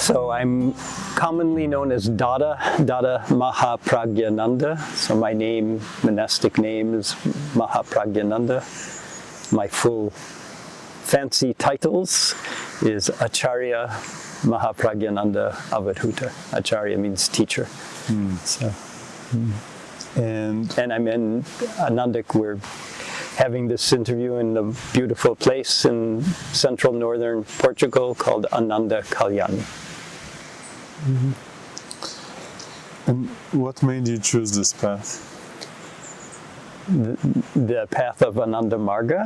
So I'm commonly known as Dada Mahapragyananda. So my name, monastic name, is Mahapragyananda. My full fancy titles is Acharya Mahapragyananda Avadhuta. Acharya means teacher. So, and I'm in Ananda. We're having this interview in a beautiful place in central northern Portugal called Ananda Kalyani. And what made you choose this path? The path of Ananda Marga.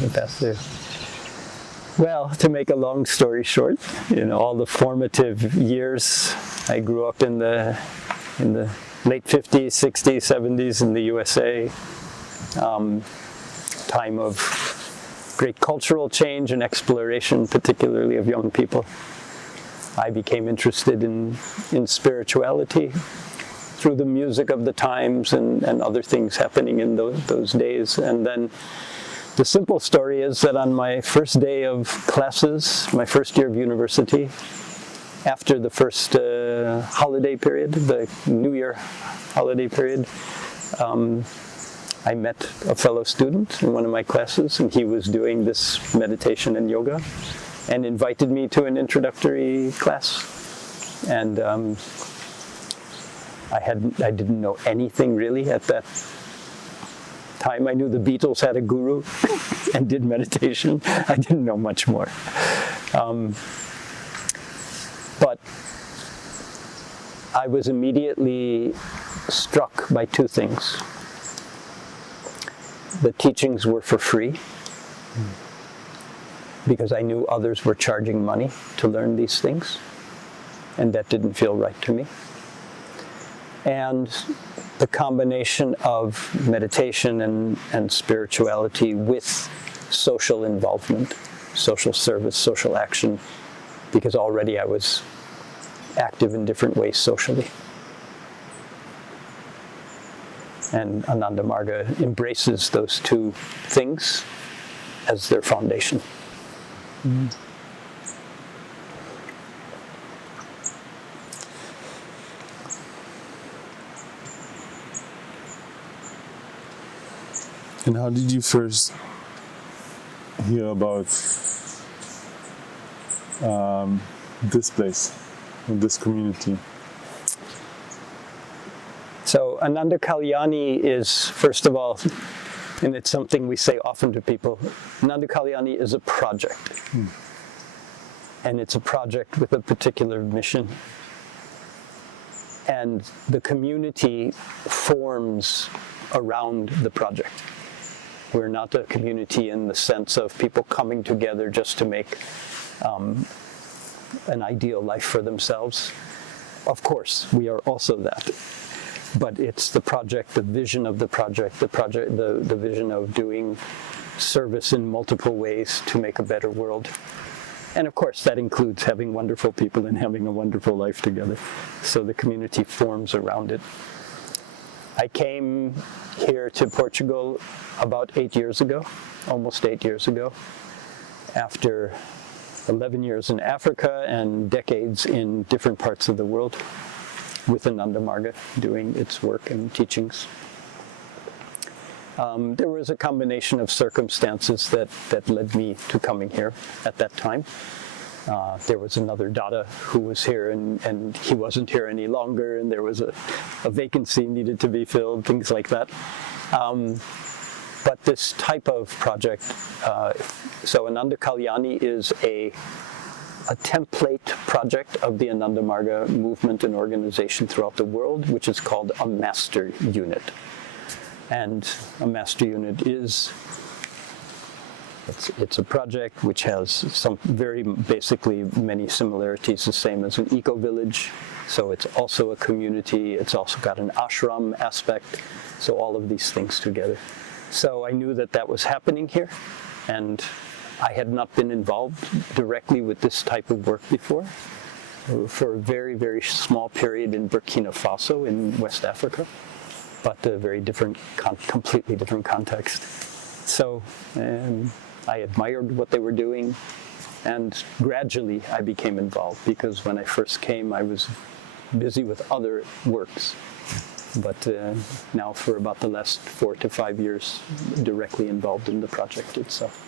The path there. Well, to make a long story short, all the formative years, I grew up in the late 50s, 60s, 70s in the USA. Time of great cultural change and exploration, particularly of young people. I became interested in spirituality through the music of the times and other things happening in those days. And then the simple story is that on my first day of classes, my first year of university, after the first holiday period, the New Year holiday period, I met a fellow student in one of my classes, and he was doing this meditation and yoga, and invited me to an introductory class. And I didn't know anything really at that time. I knew the Beatles had a guru and did meditation. I didn't know much more. But I was immediately struck by two things. The teachings were for free, because I knew others were charging money to learn these things, and that didn't feel right to me. And the combination of meditation and spirituality with social involvement, social service, social action, because already I was active in different ways socially. And Ananda Marga embraces those two things as their foundation. And how did you first hear about this place, this community? So Ananda Kalyani is, first of all, and it's something we say often to people, Ananda Kalyani is a project. And it's a project with a particular mission. And the community forms around the project. We're not a community in the sense of people coming together just to make an ideal life for themselves. Of course, we are also that. But it's the project, the vision of the project, the vision of doing service in multiple ways to make a better world. And of course, that includes having wonderful people and having a wonderful life together. So the community forms around it. I came here to Portugal about 8 years ago, almost 8 years ago, after 11 years in Africa and decades in different parts of the world, with Ananda Marga doing its work and teachings. There was a combination of circumstances that led me to coming here at that time. There was another Dada who was here, and he wasn't here any longer, and there was a vacancy needed to be filled, things like that. But this type of project, so Ananda Kalyani is a template project of the Ananda Marga movement and organization throughout the world, which is called a master unit. And a master unit is, it's a project which has some very basically many similarities, the same as an eco-village. So it's also a community, it's also got an ashram aspect, so all of these things together. So I knew that was happening here, and I had not been involved directly with this type of work before, for a very, very small period in Burkina Faso in West Africa, but a very different, completely different context. So I admired what they were doing, And gradually I became involved, because when I first came I was busy with other works. But now for about the last 4 to 5 years, directly involved in the project itself.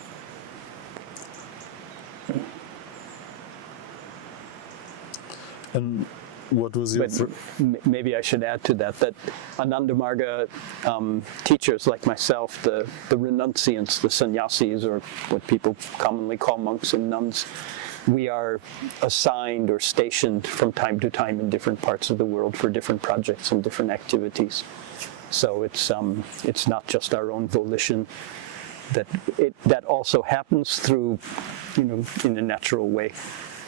And what was your... Maybe I should add to that Ananda Marga teachers like myself, the renunciants, the sannyasis, or what people commonly call monks and nuns, we are assigned or stationed from time to time in different parts of the world for different projects and different activities. So it's not just our own volition. That also happens through, in a natural way,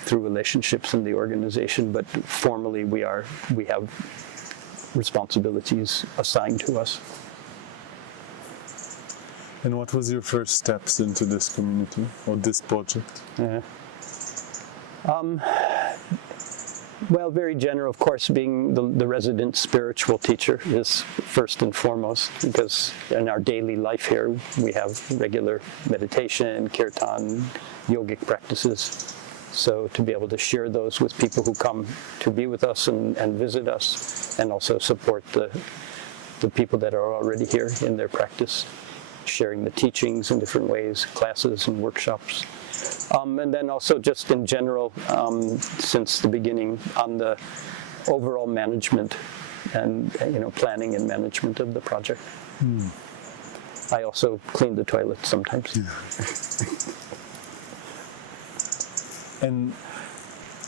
through relationships in the organization. But formally, we have responsibilities assigned to us. And what was your first steps into this community or this project? Well, very general, of course, being the resident spiritual teacher is first and foremost, because in our daily life here, we have regular meditation, kirtan, yogic practices. So to be able to share those with people who come to be with us and visit us, and also support the people that are already here in their practice, sharing the teachings in different ways, classes and workshops. And then also just in general, since the beginning, on the overall management and planning and management of the project. I also clean the toilet sometimes. And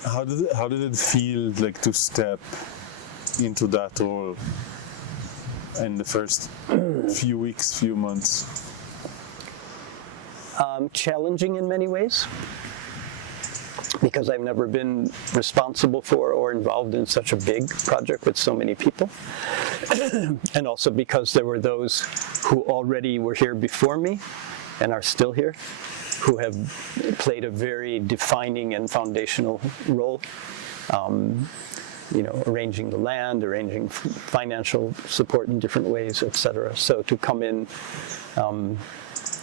how did it feel like to step into that role in the first few weeks, few months? Challenging in many ways, because I've never been responsible for or involved in such a big project with so many people. And also because there were those who already were here before me and are still here, who have played a very defining and foundational role, arranging the land, arranging financial support in different ways, etc. So to come in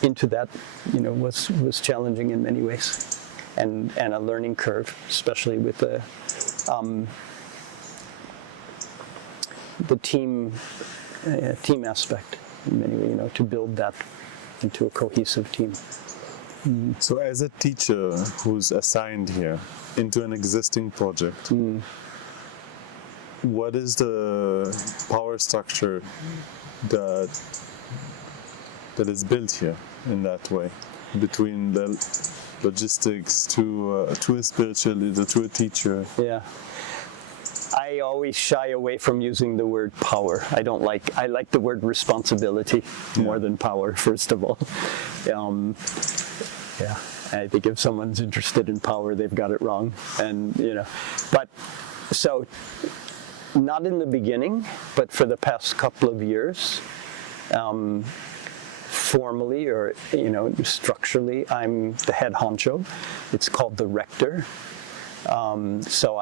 into that, was challenging in many ways, and a learning curve, especially with the team aspect in many ways, to build that into a cohesive team. So as a teacher who's assigned here into an existing project, what is the power structure that is built here in that way, between the logistics to a spiritual leader, to a teacher? Yeah. I always shy away from using the word power. I like the word responsibility more than power, first of all. I think if someone's interested in power, they've got it wrong. And, but so not in the beginning, but for the past couple of years, formally or, structurally, I'm the head honcho. It's called the rector. So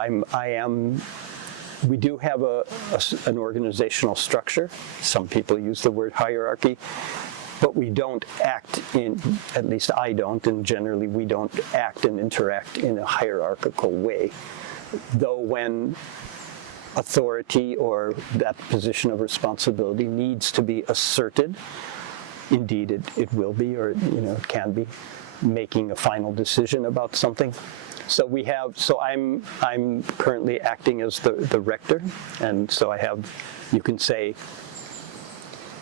we do have an organizational structure. Some people use the word hierarchy, but we don't act at least I don't, and generally we don't act and interact in a hierarchical way. Though when authority or that position of responsibility needs to be asserted, indeed it will be, or it can be, making a final decision about something. So I'm currently acting as the rector, and so I have, you can say,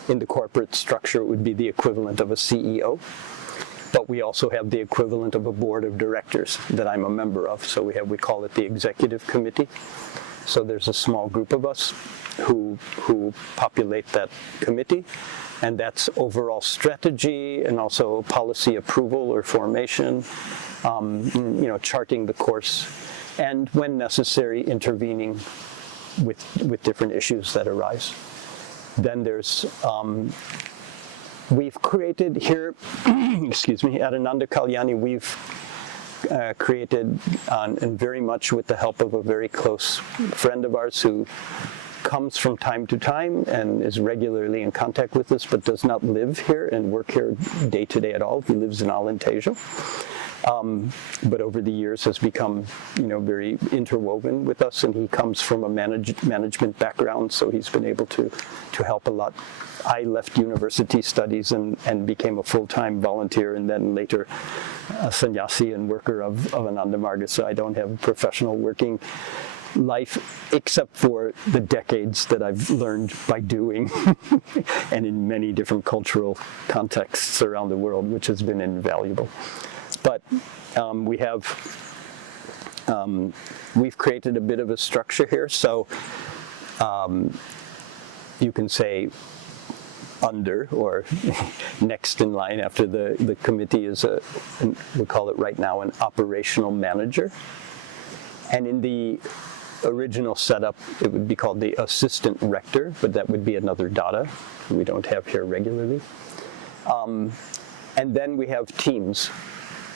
in the corporate structure it would be the equivalent of a CEO, but we also have the equivalent of a board of directors that I'm a member of. So we call it the executive committee. So there's a small group of us who populate that committee, and that's overall strategy and also policy approval or formation, charting the course, and when necessary, intervening with different issues that arise. Then there's, we've created here, at Ananda Kalyani, we've created, and very much with the help of a very close friend of ours who comes from time to time and is regularly in contact with us, but does not live here and work here day to day at all. He lives in Alentejo. but over the years has become, very interwoven with us, and he comes from a management background, so he's been able to help a lot. I left university studies and became a full-time volunteer, and then later a sannyasi and worker of Ananda Marga, so I don't have a professional working life except for the decades that I've learned by doing and in many different cultural contexts around the world, which has been invaluable. But we've created a bit of a structure here, so you can say under or next in line after the committee is we call it right now an operational manager. And in the original setup, it would be called the assistant rector, but that would be another Dada who we don't have here regularly. And then we have teams,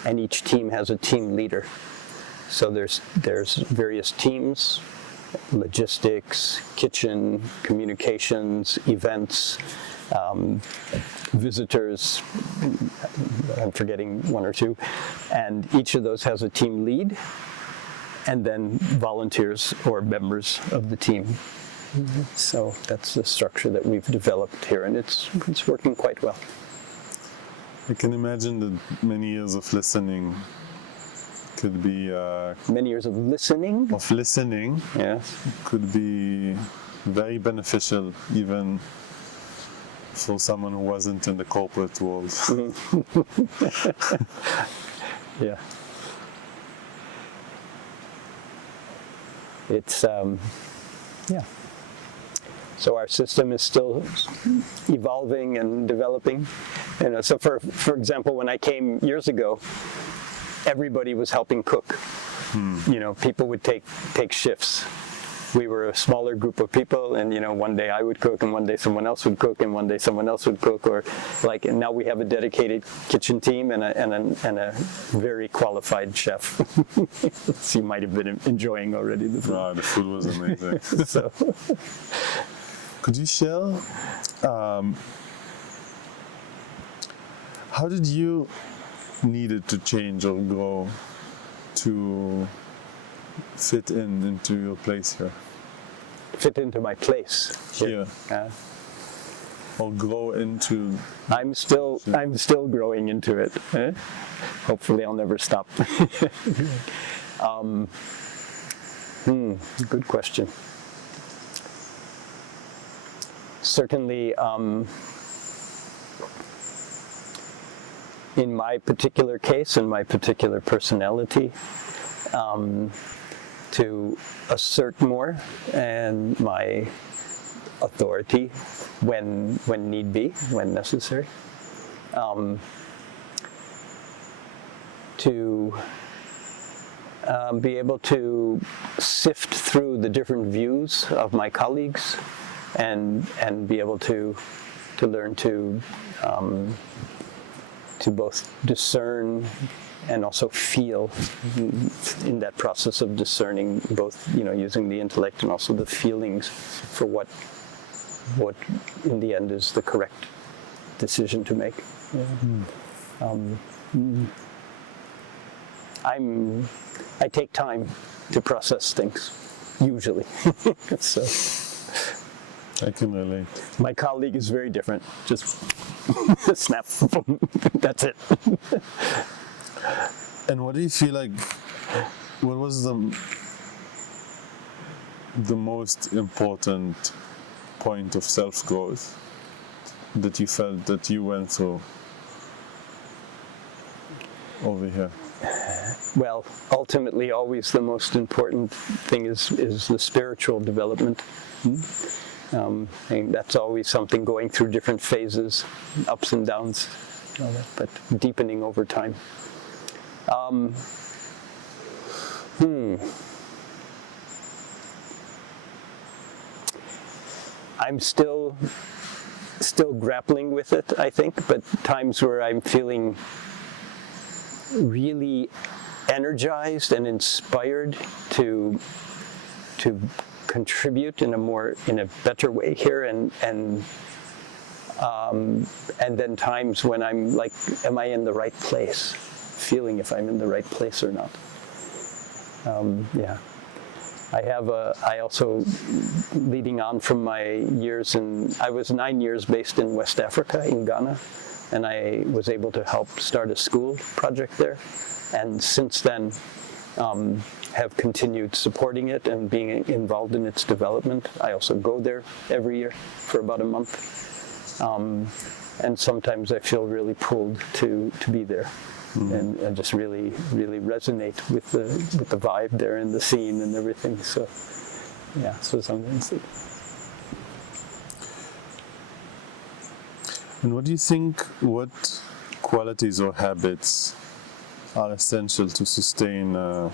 and each team has a team leader. So there's various teams: logistics, kitchen, communications, events, visitors, I'm forgetting one or two, and each of those has a team lead, and then volunteers or members of the team. So that's the structure that we've developed here, and it's working quite well. I can imagine that many years of listening could be... Many years of listening? Of listening, yes, could be very beneficial, even for someone who wasn't in the corporate world. Yeah. It's, yeah. So our system is still evolving and developing. So for example, when I came years ago, everybody was helping cook. People would take shifts. We were a smaller group of people, and one day I would cook, and one day someone else would cook, and one day someone else would cook, and now we have a dedicated kitchen team and a very qualified chef. So you might have been enjoying already the food. Wow, the food was amazing. So. Could you share how did you needed to change or grow to fit into your place here? Fit into my place here. Or grow into... I'm still growing into it. Hopefully I'll never stop. Good question. Certainly, in my particular case, in my particular personality, to assert more and my authority when need be, when necessary, to be able to sift through the different views of my colleagues and be able to learn to both discern and also feel in that process of discerning, both using the intellect and also the feelings for what in the end is the correct decision to make. I take time to process things, usually. So I can relate. My colleague is very different. Just snap, that's it. And what do you feel like, what was the most important point of self-growth that you felt that you went through over here? Well, ultimately, always the most important thing is the spiritual development. And that's always something going through different phases, ups and downs, but deepening over time. I'm still grappling with it, I think, but times where I'm feeling really energized and inspired to contribute in a better way here, and then times when I'm like, am I in the right place? feeling if I'm in the right place or not. Yeah. I also, leading on from my years I was 9 years based in West Africa, in Ghana, and I was able to help start a school project there. And since then, have continued supporting it and being involved in its development. I also go there every year for about a month. And sometimes I feel really pulled to be there. And just really resonate with the vibe there and the scene and everything. So, yeah, so sometimes. And what do you think, what qualities or habits are essential to sustain a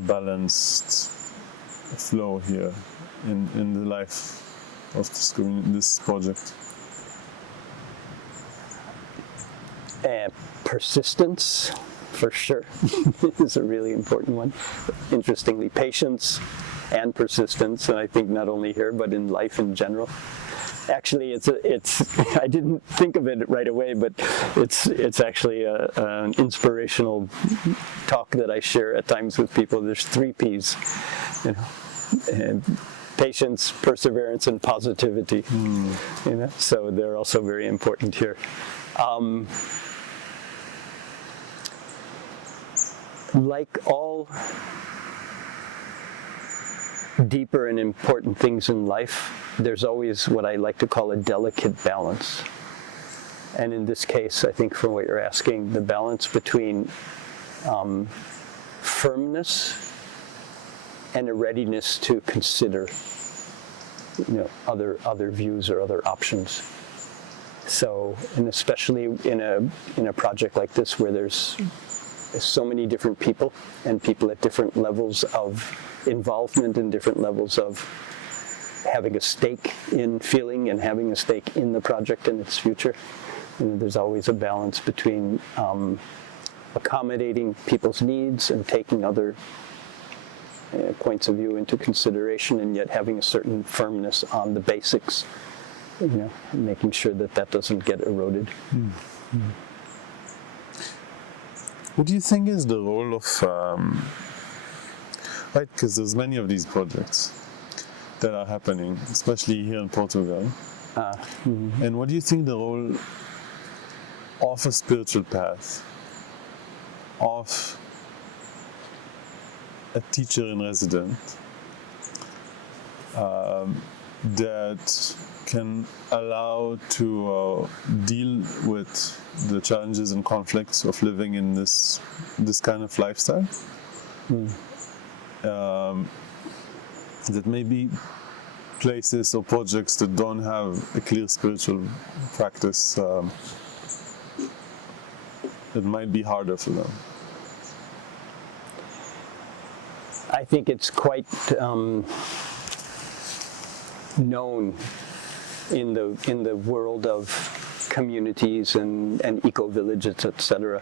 balanced flow here in the life of this project? Persistence, for sure, is a really important one. Interestingly, patience and persistence, and I think not only here but in life in general. Actually, it's I didn't think of it right away, but it's actually an inspirational talk that I share at times with people. There's 3 P's, you know, and patience, perseverance, and positivity. You know, so they're also very important here. Like all deeper and important things in life, there's always what I like to call a delicate balance. And in this case, I think from what you're asking, the balance between firmness and a readiness to consider, you know, other views or other options. So, and especially in a project like this where there's so many different people and people at different levels of involvement and different levels of having a stake in feeling and having a stake in the project and its future. And there's always a balance between accommodating people's needs and taking other points of view into consideration, and yet having a certain firmness on the basics, you know, and making sure that that doesn't get eroded. What do you think is the role of, right, because there's many of these projects that are happening, especially here in Portugal. And what do you think the role of a spiritual path, of a teacher in residence, that can allow to deal with the challenges and conflicts of living in this kind of lifestyle? That maybe places or projects that don't have a clear spiritual practice, it might be harder for them. I think it's quite known in the world of communities and eco-villages, etc.,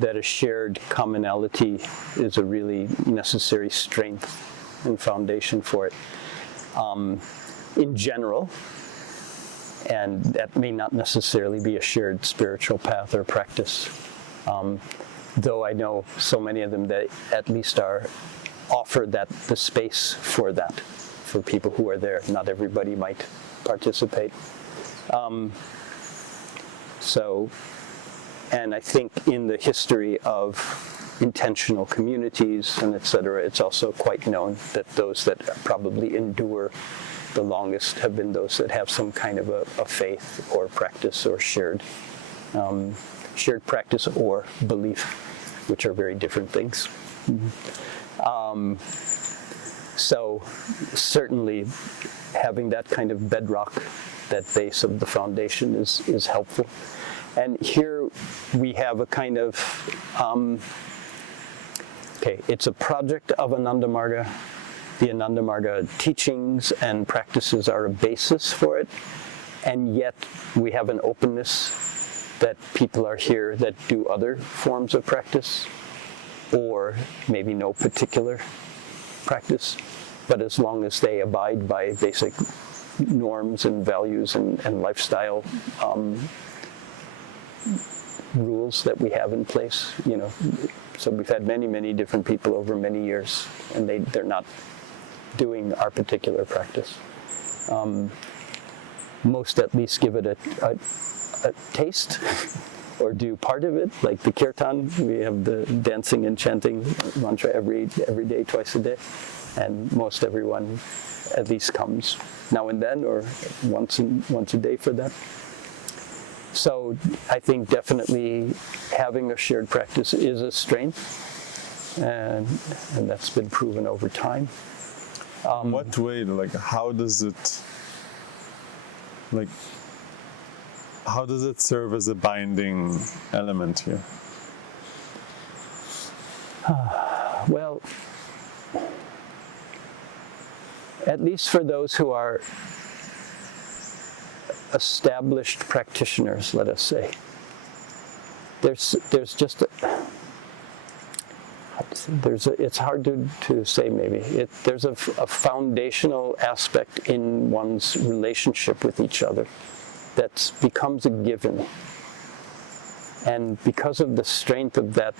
that a shared commonality is a really necessary strength and foundation for it. In general, and that may not necessarily be a shared spiritual path or practice, though I know so many of them that at least offer the space for that, for people who are there. Not everybody might participate. And I think in the history of intentional communities and etc., it's also quite known that those that probably endure the longest have been those that have some kind of a faith or practice or shared practice or belief, which are very different things. So certainly having that kind of bedrock, that base of the foundation is helpful. And here we have a kind of, it's a project of Ananda Marga. The Ananda Marga teachings and practices are a basis for it. And yet we have an openness that people are here that do other forms of practice, or maybe no particular practice, but as long as they abide by basic norms and values and lifestyle rules that we have in place. So we've had many different people over many years, and they're not doing our particular practice. Most at least give it a taste or do part of it, like the kirtan. We have the dancing and chanting mantra every day, twice a day, and most everyone at least comes now and then or once a day for that. So I think definitely having a shared practice is a strength, and that's been proven over time. What way, how does it serve as a binding element here? Well, at least for those who are established practitioners, let us say, there's just it's hard to say maybe. There's a foundational aspect in one's relationship with each other that becomes a given. And because of the strength of that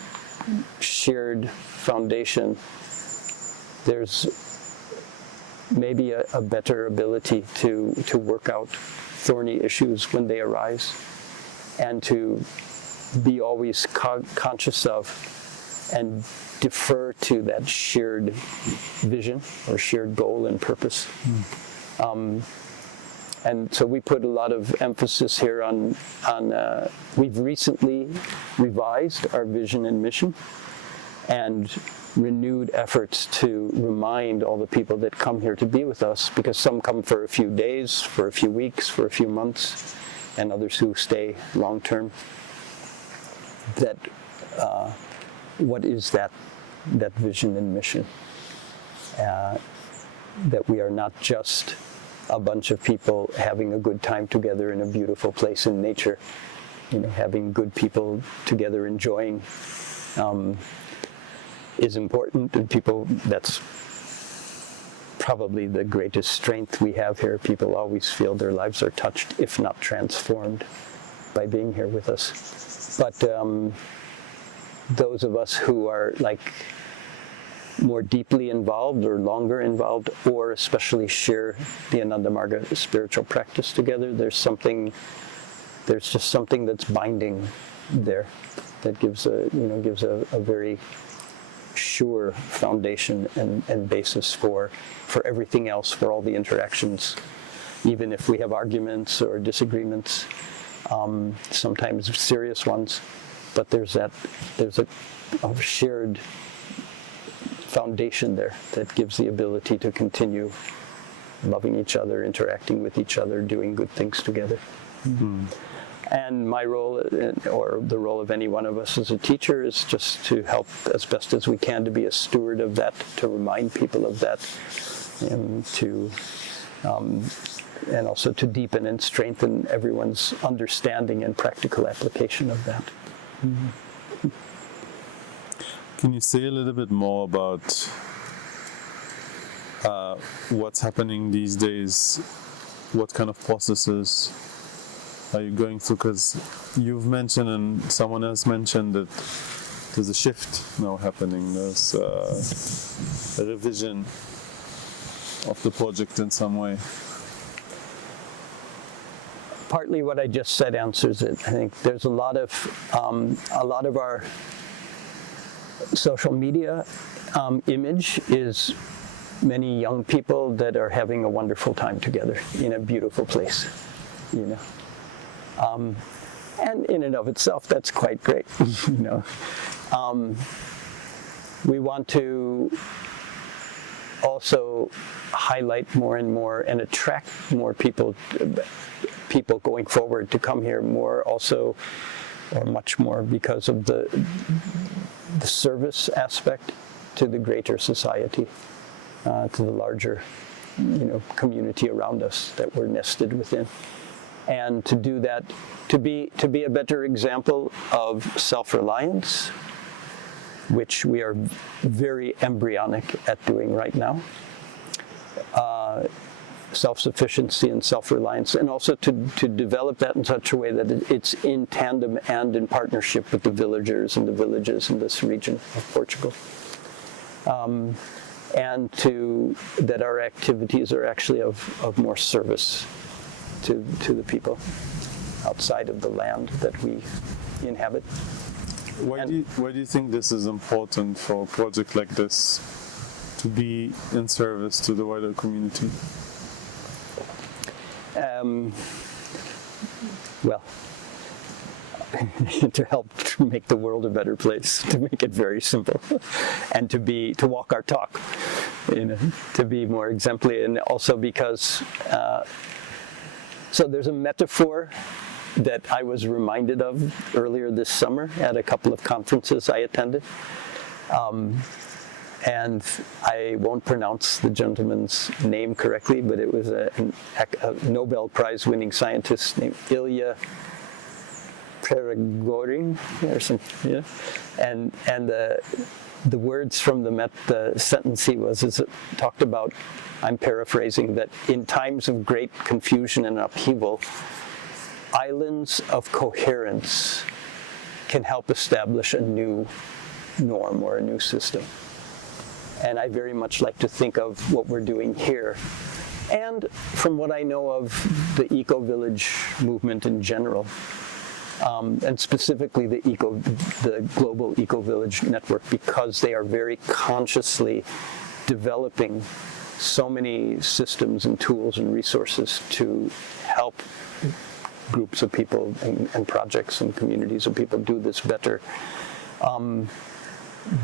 shared foundation, there's maybe a better ability to work out thorny issues when they arise, and to be always conscious of and defer to that shared vision or shared goal and purpose. And so we put a lot of emphasis here on we've recently revised our vision and mission and renewed efforts to remind all the people that come here to be with us, because some come for a few days, for a few weeks, for a few months, and others who stay long term, that what is that vision and mission? That we are not just a bunch of people having a good time together in a beautiful place in nature, having good people together enjoying is important, and that's probably the greatest strength we have here. People always feel their lives are touched, if not transformed, by being here with us. But those of us who are more deeply involved or longer involved, or especially share the Ananda Marga spiritual practice together, there's just something that's binding there that gives a very sure foundation and basis for everything else, for all the interactions, even if we have arguments or disagreements, sometimes serious ones, but there's a shared foundation there that gives the ability to continue loving each other, interacting with each other, doing good things together. Mm-hmm. And my role, or the role of any one of us as a teacher, is just to help as best as we can to be a steward of that, to remind people of that, and also to deepen and strengthen everyone's understanding and practical application of that. Mm-hmm. Can you say a little bit more about what's happening these days? What kind of processes are you going through? Because you've mentioned, and someone else mentioned, that there's a shift now happening. There's a revision of the project in some way. Partly what I just said answers it. I think there's a lot of our social media image is many young people that are having a wonderful time together in a beautiful place, and in and of itself, that's quite great, We want to also highlight more and more and attract more people going forward to come here more also, or much more, because of the service aspect to the greater society, to the larger, community around us that we're nested within. And to do that, to be a better example of self-reliance, which we are very embryonic at doing right now, self-sufficiency and self-reliance, and also to develop that in such a way that it's in tandem and in partnership with the villagers and the villages in this region of Portugal. And that our activities are actually of more service to the people outside of the land that we inhabit. Why do you think this is important for a project like this to be in service to the wider community? Well, to help to make the world a better place, to make it very simple, and to walk our talk, to be more exemplary, and also because so there's a metaphor that I was reminded of earlier this summer at a couple of conferences I attended. And I won't pronounce the gentleman's name correctly, but it was a Nobel Prize winning scientist named Ilya Prigogine or something. Yeah? And the words from the sentence it talked about, I'm paraphrasing, that in times of great confusion and upheaval, islands of coherence can help establish a new norm or a new system. And I very much like to think of what we're doing here. And from what I know of the eco-village movement in general, and specifically the global eco-village network, because they are very consciously developing so many systems and tools and resources to help groups of people and projects and communities of people do this better.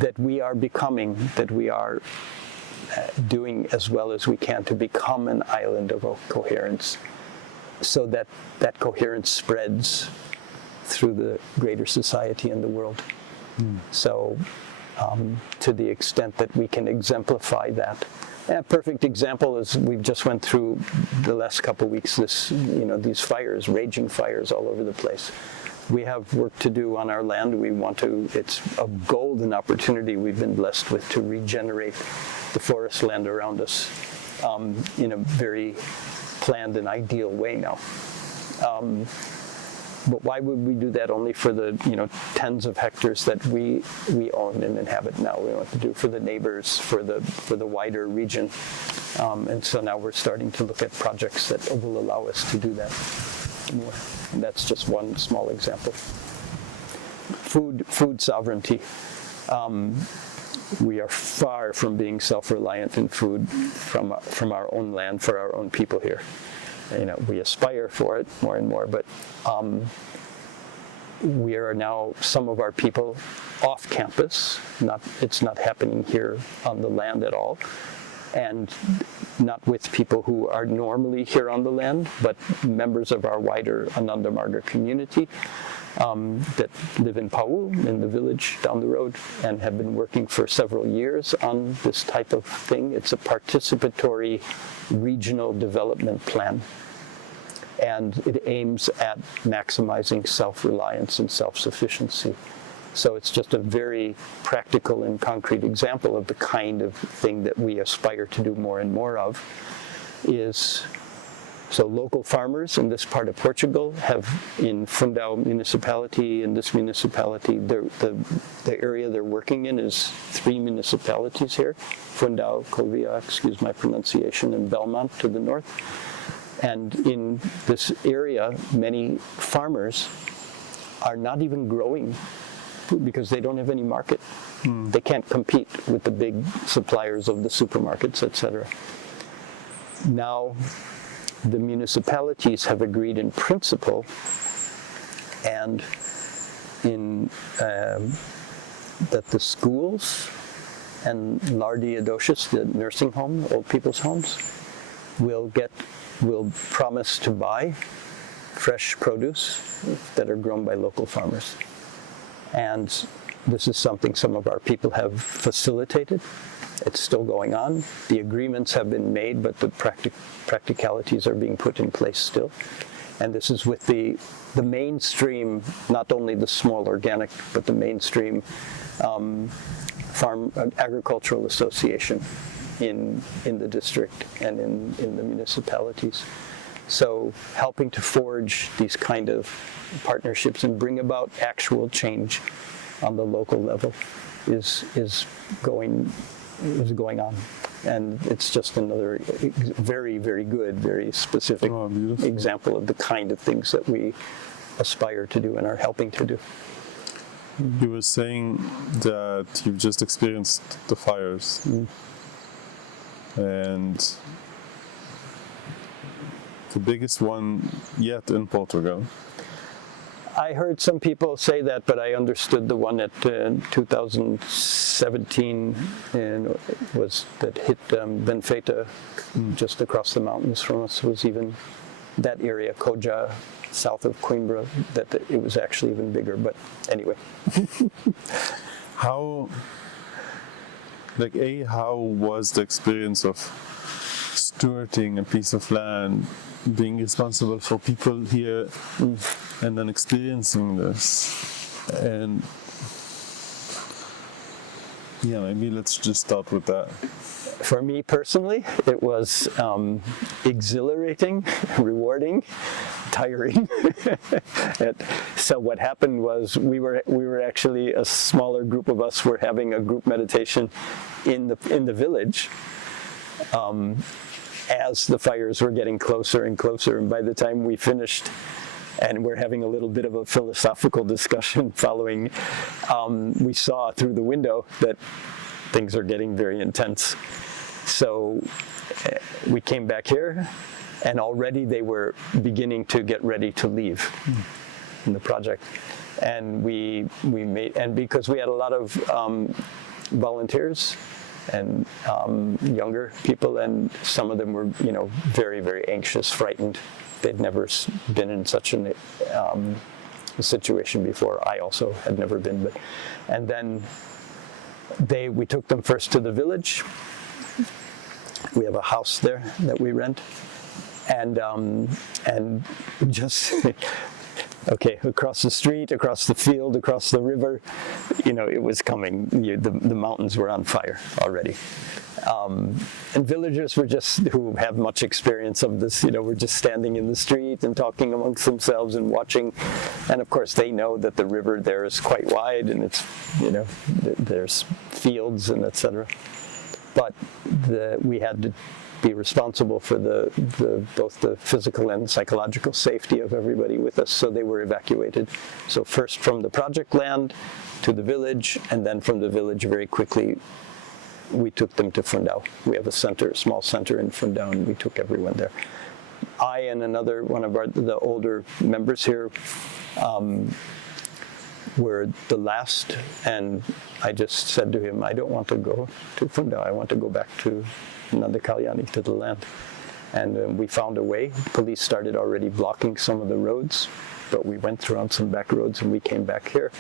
That we are doing as well as we can to become an island of coherence, so that coherence spreads through the greater society and the world. So to the extent that we can exemplify that. A perfect example is we've just went through the last couple of weeks these fires, raging fires all over the place. We have work to do on our land. It's a golden opportunity we've been blessed with to regenerate the forest land around us in a very planned and ideal way now. But why would we do that only for the tens of hectares that we own and inhabit now? We want to do for the neighbors, for the wider region. And so now we're starting to look at projects that will allow us to do that more. And that's just one small example. Food sovereignty. We are far from being self-reliant in food from our own land for our own people here. We aspire for it more and more, but we are now, some of our people off campus. It's not happening here on the land at all, and not with people who are normally here on the land, but members of our wider Ananda Marga community that live in Paul, in the village down the road, and have been working for several years on this type of thing. It's a participatory regional development plan, and it aims at maximizing self-reliance and self-sufficiency. So it's just a very practical and concrete example of the kind of thing that we aspire to do more and more of. So local farmers in this part of Portugal have, in Fundão municipality, in this municipality, the area they're working in is 3 municipalities here: Fundão, Covilhã, excuse my pronunciation, and Belmont to the north. And in this area, many farmers are not even growing food because they don't have any market. They can't compete with the big suppliers of the supermarkets, etc. Now, the municipalities have agreed in principle and that the schools and lar de idosos, the nursing home, old people's homes, will promise to buy fresh produce that are grown by local farmers. And this is something some of our people have facilitated. It's still going on. The agreements have been made, but the practicalities are being put in place still. And this is with the mainstream, not only the small organic, but the mainstream agricultural association in the district and in the municipalities. So helping to forge these kind of partnerships and bring about actual change on the local level is going on. And it's just another very, very good, very specific example of the kind of things that we aspire to do and are helping to do. You were saying that you've just experienced the fires, and the biggest one yet in Portugal. I heard some people say that, but I understood the one at 2017 and was that hit Benfeita, just across the mountains from us, was even that area, Koja, south of Coimbra, that it was actually even bigger. But anyway. How was the experience of stewarding a piece of land, being responsible for people here, and then experiencing this? And yeah, maybe let's just start with that. For me personally, it was exhilarating, rewarding, tiring. So what happened was we were actually, a smaller group of us were having a group meditation in the village as the fires were getting closer and closer. And by the time we finished, and we're having a little bit of a philosophical discussion following, we saw through the window that things are getting very intense. So we came back here, and already they were beginning to get ready to leave in the project. And we made, and because we had a lot of volunteers and younger people, and some of them were, very, very anxious, frightened. They'd never been in such a situation before. I also had never been, and then we took them first to the village. We have a house there that we rent, and just across the street, across the field, across the river, it was coming. The mountains were on fire already, and villagers who have much experience of this, were just standing in the street and talking amongst themselves and watching. And of course, they know that the river there is quite wide, and it's there's fields and etc. But we had to be responsible for both the physical and psychological safety of everybody with us, so they were evacuated. So first from the project land to the village, and then from the village very quickly we took them to Fundão. We have a small center in Fundão, and we took everyone there. I and another one of the older members here were the last, and I just said to him, I don't want to go to Fundão, I want to go back to Ananda Kalyani, to the land. And we found a way. Police started already blocking some of the roads, but we went through on some back roads, and we came back here.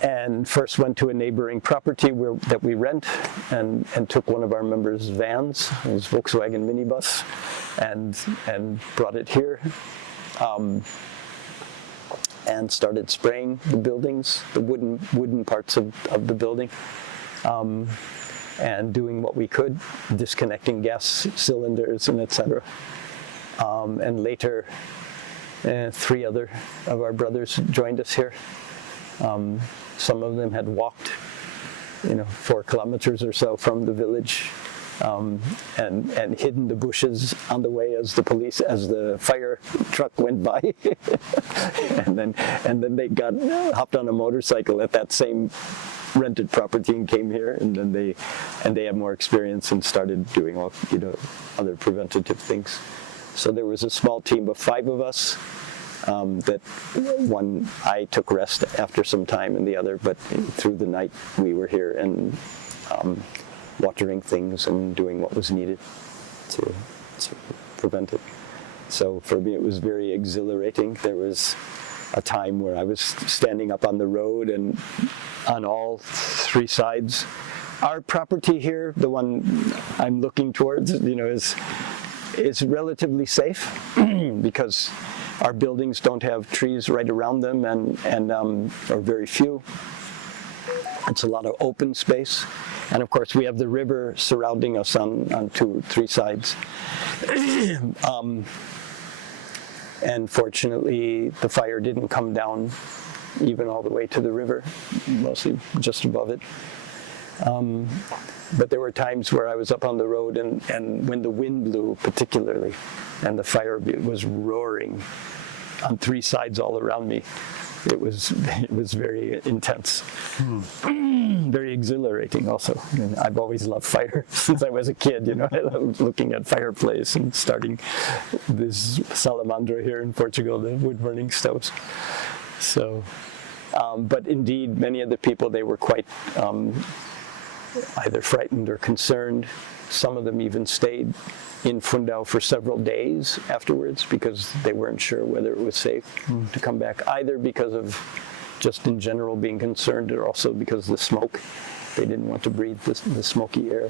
And first went to a neighboring property that we rent, and took one of our members' vans, his Volkswagen minibus, and brought it here. And started spraying the buildings, the wooden parts of the building, and doing what we could, disconnecting gas cylinders and etc. And later, 3 other of our brothers joined us here. Some of them had walked, 4 kilometers or so from the village, and hidden the bushes on the way as the fire truck went by. and then they hopped on a motorcycle at that same rented property and came here, and then they have more experience and started doing all other preventative things. So there was a small team of 5 of us. That one I took rest after some time, and the other, but through the night we were here and watering things and doing what was needed to prevent it. So for me it was very exhilarating. There was a time where I was standing up on the road, and on all 3 sides, our property here, the one I'm looking towards, is relatively safe because our buildings don't have trees right around them, and or very few. It's a lot of open space, And of course, we have the river surrounding us on 2 or 3 sides. And fortunately, the fire didn't come down even all the way to the river, mostly just above it. But there were times where I was up on the road, and when the wind blew particularly, and the fire was roaring on 3 sides all around me, it was very intense, very exhilarating also. I mean, I've always loved fire since I was a kid. You know, I love looking at fireplace and starting this salamandra here in Portugal, the wood burning stoves. So, but indeed, many of the people, they were quite either frightened or concerned. Some of them even stayed in Fundão for several days afterwards because they weren't sure whether it was safe to come back, either because of just in general being concerned, or also because of the smoke. They didn't want to breathe the smoky air,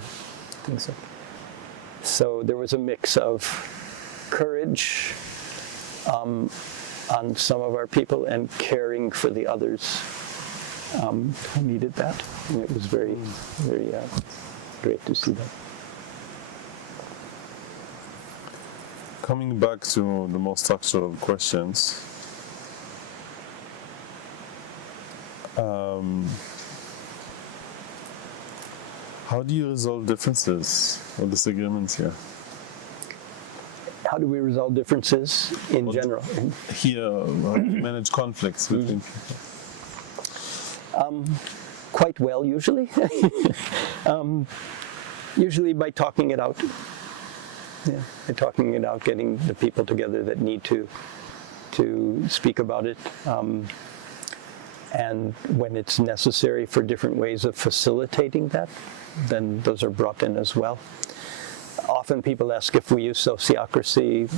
things like that. So there was a mix of courage on some of our people and caring for the others who needed that. And it was very, very great to see that. Coming back to the more structural questions, how do you resolve differences or disagreements here? How do we resolve differences in general? Here, how do you manage conflicts between people? Quite well, usually. Usually by talking it out. Yeah, by talking it out, getting the people together that need to speak about it. And when it's necessary for different ways of facilitating that, then those are brought in as well. Often people ask if we use sociocracy.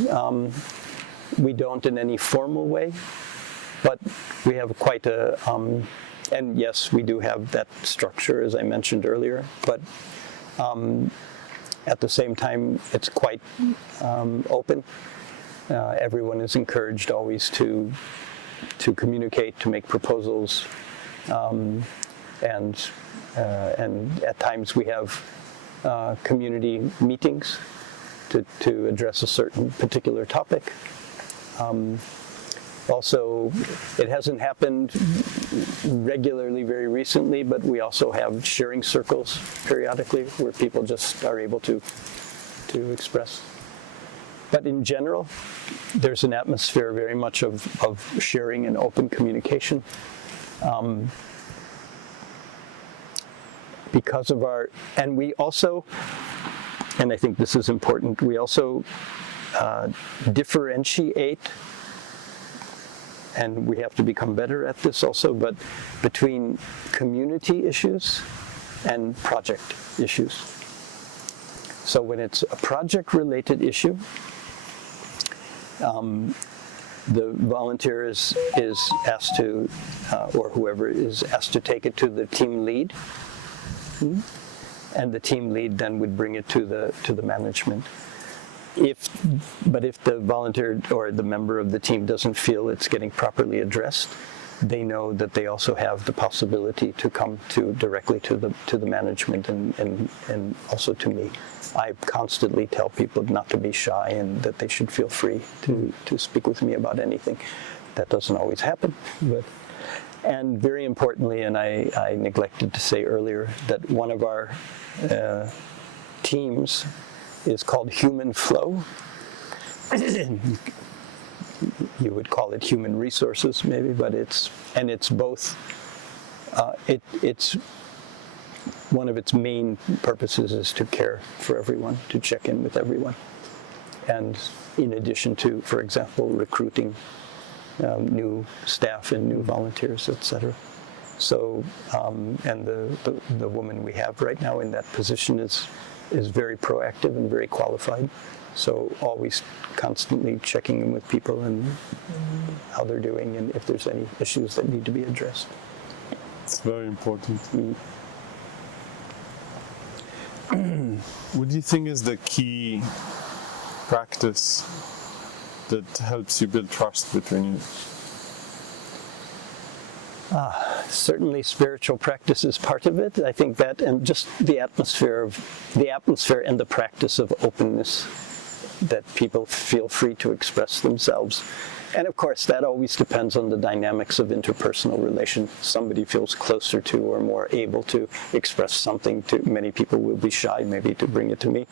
We don't in any formal way, but we have quite a, and yes, we do have that structure, as I mentioned earlier, but at the same time, it's quite open. Everyone is encouraged always to communicate, to make proposals, and at times we have community meetings to address a certain particular topic. Also, it hasn't happened regularly very recently, but we also have sharing circles periodically where people just are able to express. But in general, there's an atmosphere very much of sharing and open communication. Because of our, and we also, and I think this is important, we also differentiate, and we have to become better at this also, but between community issues and project issues. So when it's a project-related issue, the volunteer is asked to, or whoever is asked to take it to the team lead, and the team lead then would bring it to the management. But if the volunteer or the member of the team doesn't feel it's getting properly addressed, they know that they also have the possibility to come directly to the management and also to me. I constantly tell people not to be shy and that they should feel free to speak with me about anything. That doesn't always happen, but. And very importantly, and I neglected to say earlier, that one of our teams is called Human Flow. You would call it human resources, maybe, but it's both. It's one of its main purposes is to care for everyone, to check in with everyone, and in addition to, for example, recruiting new staff and new volunteers, etc. So, and the woman we have right now in that position is very proactive and very qualified. So always constantly checking in with people and how they're doing and if there's any issues that need to be addressed. It's very important. What do you think is the key practice that helps you build trust between you? Certainly spiritual practice is part of it. I think that, and just the atmosphere and the practice of openness, that people feel free to express themselves. And of course, that always depends on the dynamics of interpersonal relation. Somebody feels closer to or more able to express something to. Many people will be shy, maybe, to bring it to me.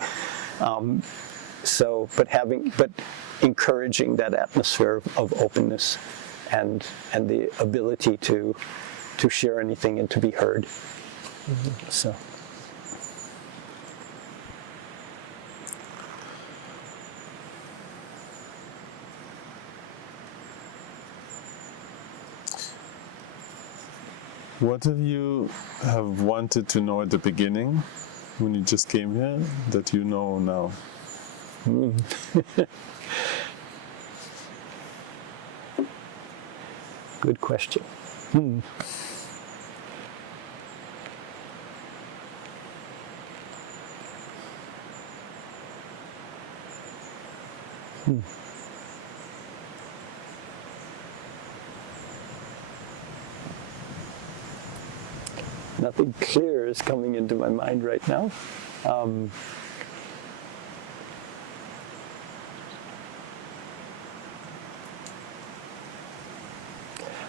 But encouraging that atmosphere of openness and the ability to share anything and to be heard. So. What have wanted to know at the beginning when you just came here that you know now? Good question. Nothing clear is coming into my mind right now.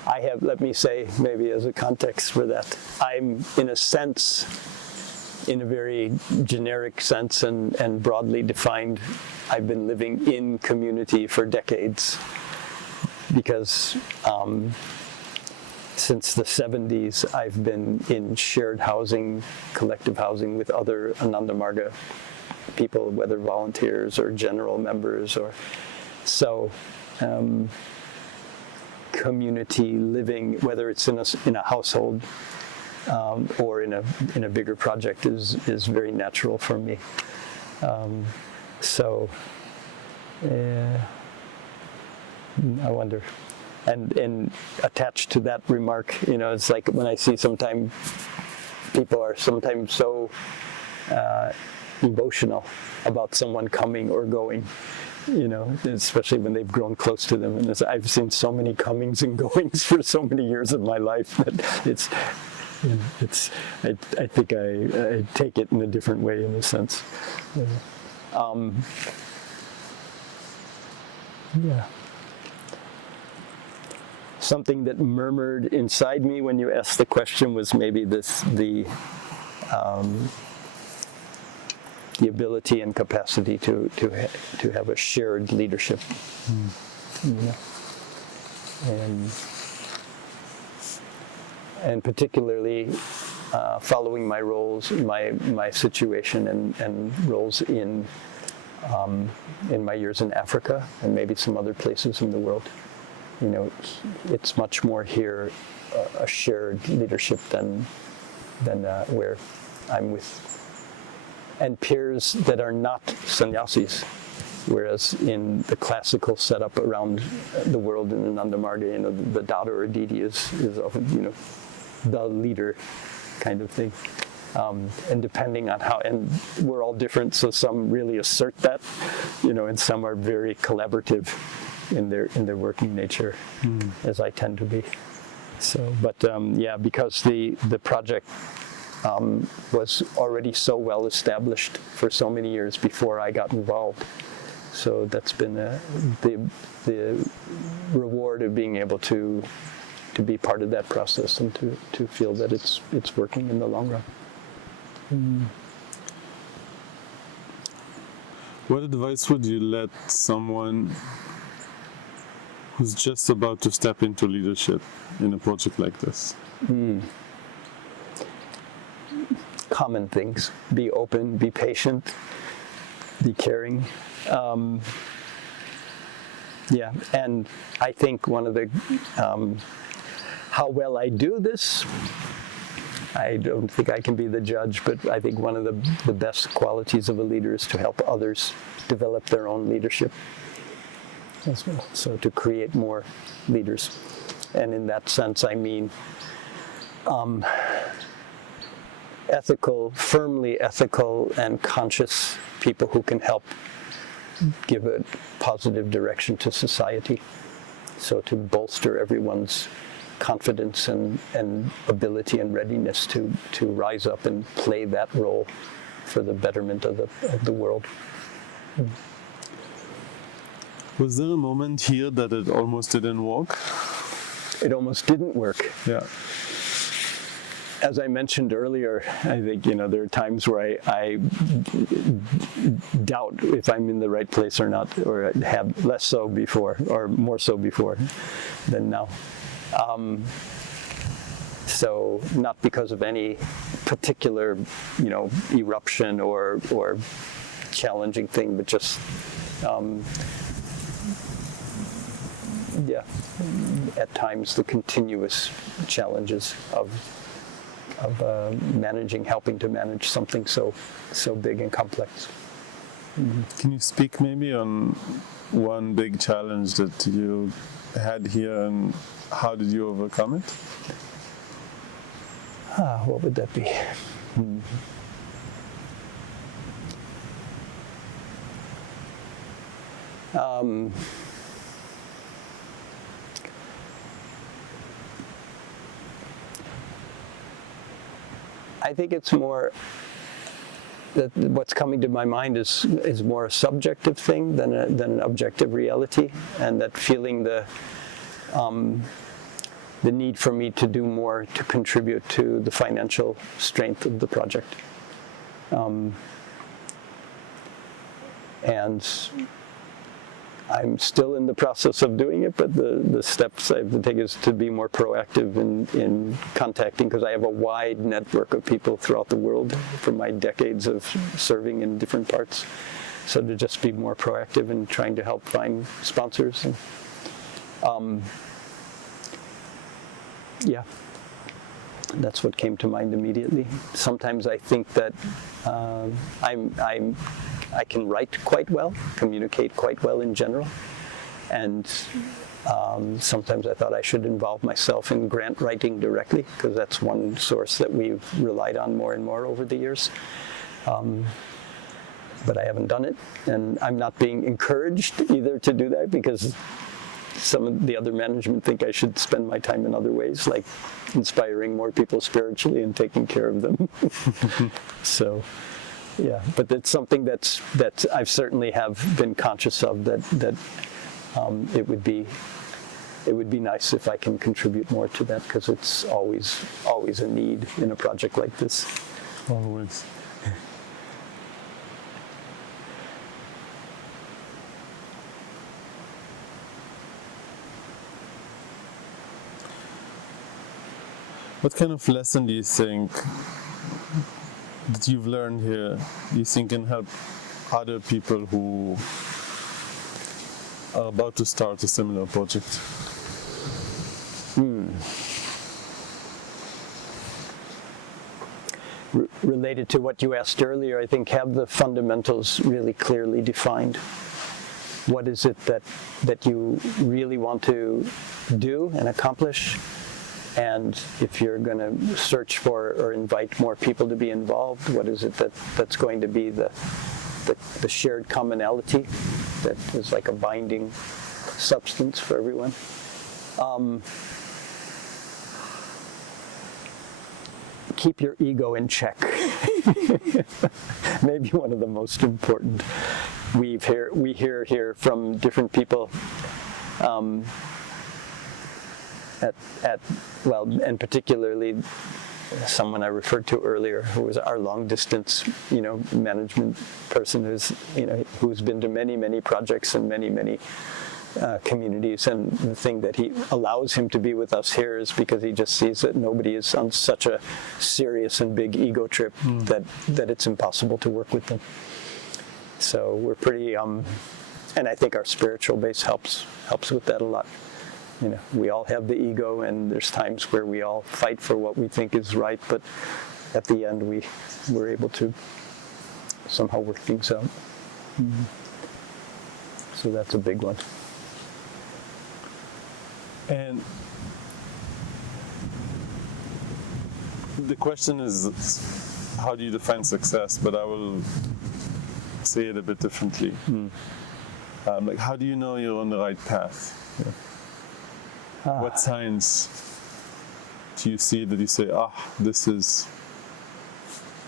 I have, let me say, maybe as a context for that, I'm, in a sense, in a very generic sense and broadly defined, I've been living in community for decades, because since the 70s, I've been in shared housing, collective housing with other Ananda Marga people, whether volunteers or general members, or so. Community living, whether it's in a household or in a bigger project, is very natural for me. I wonder. And attached to that remark, it's like when I see sometimes people are sometimes so emotional about someone coming or going, especially when they've grown close to them. And I've seen so many comings and goings for so many years of my life that I think I take it in a different way, in a sense. Something that murmured inside me when you asked the question was maybe the ability and capacity to have a shared leadership, and particularly following my roles, my situation and roles in my years in Africa and maybe some other places in the world. It's much more here a shared leadership than where I'm with. And peers that are not sannyasis, whereas in the classical setup around the world in Ananda Marga, the Dada or Didi is often, the leader kind of thing. And depending on how, and we're all different, so some really assert that, and some are very collaborative in their working nature, as I tend to be. So, but because the project was already so well established for so many years before I got involved. So that's been the reward of being able to be part of that process and to feel that it's working in the long run. What advice would you let someone who's just about to step into leadership in a project like this? Common things. Be open, be patient, be caring. And I think one of the, how well I do this, I don't think I can be the judge, but I think one of the best qualities of a leader is to help others develop their own leadership as well. So to create more leaders. And in that sense, I mean, firmly ethical and conscious people who can help give a positive direction to society. So to bolster everyone's confidence and ability and readiness to rise up and play that role for the betterment of the world. Was there a moment here that it almost didn't work? It almost didn't work. Yeah. As I mentioned earlier, I think, there are times where I doubt if I'm in the right place or not, or have less so before, or more so before than now. So not because of any particular, eruption or challenging thing, but just, at times the continuous challenges of helping to manage something so big and complex. Can you speak maybe on one big challenge that you had here and how did you overcome it? What would that be? I think it's more that what's coming to my mind is more a subjective thing than an objective reality, and that feeling the need for me to do more to contribute to the financial strength of the project. And I'm still in the process of doing it, but the steps I have to take is to be more proactive in contacting, because I have a wide network of people throughout the world from my decades of serving in different parts. So to just be more proactive in trying to help find sponsors. And, that's what came to mind immediately. Sometimes I think that I can write quite well, communicate quite well in general, and sometimes I thought I should involve myself in grant writing directly, because that's one source that we've relied on more and more over the years. But I haven't done it, and I'm not being encouraged either to do that, because some of the other management think I should spend my time in other ways, like inspiring more people spiritually and taking care of them. So, but it's something that I've certainly have been conscious of, that it would be nice if I can contribute more to that, because it's always a need in a project like this. Always. What kind of lesson do you think that you've learned here, you think can help other people who are about to start a similar project? Related to what you asked earlier, I think have the fundamentals really clearly defined. What is it that you really want to do and accomplish? And if you're going to search for or invite more people to be involved, what is it that's going to be the shared commonality that is like a binding substance for everyone? Keep your ego in check. Maybe one of the most important. We hear here from different people. And particularly someone I referred to earlier, who was our long distance, management person, who's been to many projects and many communities, and the thing that he allows him to be with us here is because he just sees that nobody is on such a serious and big ego trip that it's impossible to work with them. So we're pretty, and I think our spiritual base helps with that a lot. We all have the ego, and there's times where we all fight for what we think is right, but at the end we're able to somehow work things out. So that's a big one. And the question is, how do you define success? But I will say it a bit differently. How do you know you're on the right path? What signs you see that you say, this is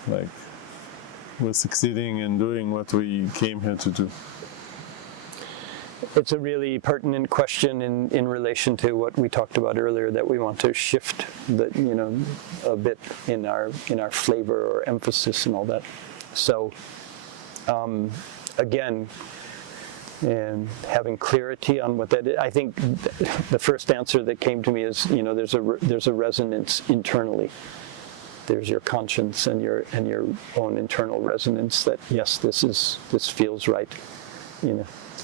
like, we're succeeding in doing what we came here to do? It's a really pertinent question in relation to what we talked about earlier, that we want to shift a bit in our flavor or emphasis and all that. So again, and having clarity on what that is. I think the first answer that came to me is, there's a resonance internally. There's your conscience and your own internal resonance that, yes, this feels right.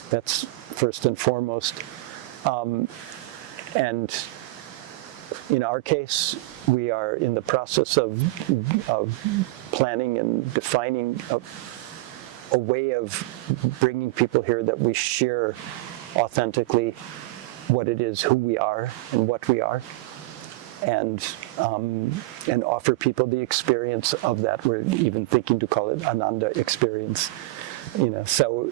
That's first and foremost. And in our case, we are in the process of planning and defining a way of bringing people here that we share authentically what it is, who we are and what we are, and offer people the experience of that. We're even thinking to call it Ananda experience, So,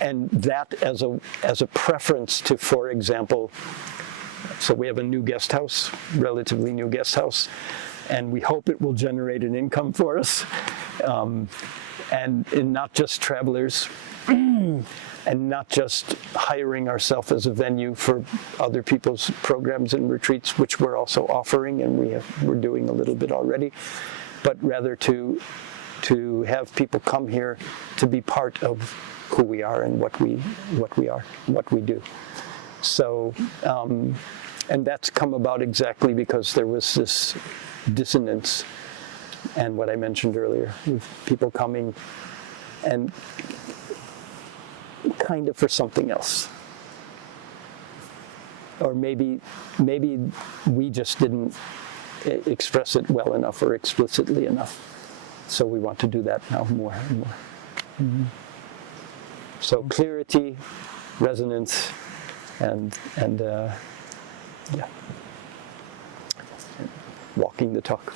and that as a preference to, for example, so we have a new guest house, relatively new guest house, and we hope it will generate an income for us. And in not just travelers, and not just hiring ourselves as a venue for other people's programs and retreats, which we're also offering, and we're doing a little bit already, but rather to have people come here to be part of who we are and what we are, what we do. So, and that's come about exactly because there was this dissonance. And what I mentioned earlier, with people coming and kind of for something else. Or maybe we just didn't express it well enough or explicitly enough. So we want to do that now more and more. Mm-hmm. So clarity, resonance, and walking the talk.